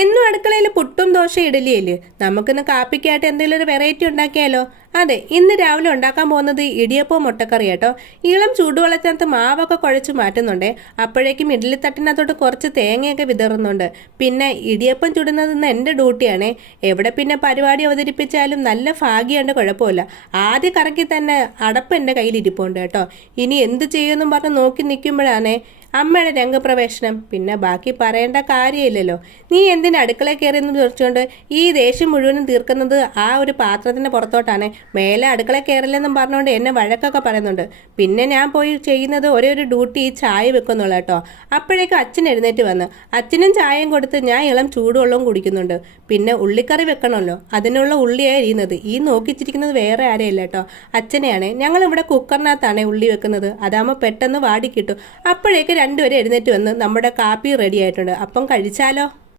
എന്നും അടുക്കളയിൽ പുട്ടും ദോശ ഇഡലിയല്ലേ? നമുക്കിന്ന് കാപ്പിക്കായിട്ട് എന്തെങ്കിലും ഒരു വെറൈറ്റി ഉണ്ടാക്കിയാലോ? അതെ ഇന്ന് രാവിലെ ഉണ്ടാക്കാൻ പോകുന്നത് ഇടിയപ്പവും മുട്ടക്കറി കേട്ടോ. ഇളം ചൂടുവെള്ളത്തിനകത്ത് മാവൊക്കെ കുഴച്ച് മാറ്റുന്നുണ്ടേ. അപ്പോഴേക്കും ഇഡ്ഡലി തട്ടിനകത്തോട്ട് കുറച്ച് തേങ്ങയൊക്കെ വിതറുന്നുണ്ട്. പിന്നെ ഇടിയപ്പം ചുടുന്നത് ഇന്ന് എന്റെ ഡ്യൂട്ടിയാണേ. എവിടെ പിന്നെ പരിപാടി അവതരിപ്പിച്ചാലും നല്ല ഭാഗ്യമുണ്ട് കുഴപ്പമില്ല. ആദ്യ കറക്കി തന്നെ അടപ്പ് എന്റെ കയ്യിൽ ഇരിപ്പുണ്ട് കേട്ടോ. ഇനി എന്ത് ചെയ്യുമെന്നും പറഞ്ഞ് നോക്കി നിൽക്കുമ്പോഴാണേ അമ്മയുടെ രംഗപ്രവേശനം. പിന്നെ ബാക്കി പറയേണ്ട കാര്യമില്ലല്ലോ. നീ എന്തിന് അടുക്കള കയറിയെന്ന് ചോദിച്ചുകൊണ്ട് ഈ ദേഷ്യം മുഴുവനും തീർക്കുന്നത് ആ ഒരു പാത്രത്തിന്റെ പുറത്തോട്ടാണ്. മേലെ അടുക്കള കയറില്ലെന്നും പറഞ്ഞുകൊണ്ട് എന്നെ വഴക്കൊക്കെ പറയുന്നുണ്ട്. പിന്നെ ഞാൻ പോയി ചെയ്യുന്നത് ഒരേ ഒരു ഡ്യൂട്ടി ചായ വെക്കുന്നുള്ളൂ കേട്ടോ. അപ്പോഴേക്കും അച്ഛൻ എഴുന്നേറ്റ് വന്ന്. അച്ഛനും ചായയും കൊടുത്ത് ഞാൻ ഇളം ചൂടുവെള്ളവും കുടിക്കുന്നുണ്ട്. പിന്നെ ഉള്ളിക്കറി വെക്കണമല്ലോ. അതിനുള്ള ഉള്ളിയാണ് എരിയുന്നത്. ഈ നോക്കിച്ചിരിക്കുന്നത് വേറെ ആരെയല്ല കേട്ടോ. അച്ഛനെയാണ്. ഞങ്ങളിവിടെ കുക്കറിനകത്താണ് ഉള്ളി വെക്കുന്നത്. അതാകുമ്പോൾ പെട്ടെന്ന് വാടി കിട്ടും അപ്പോഴേക്ക് രണ്ടുപേരും എഴുന്നേറ്റ് വന്ന് നമ്മുടെ കാപ്പി റെഡി ആയിട്ടുണ്ട്. അപ്പം കഴിച്ചാലോ?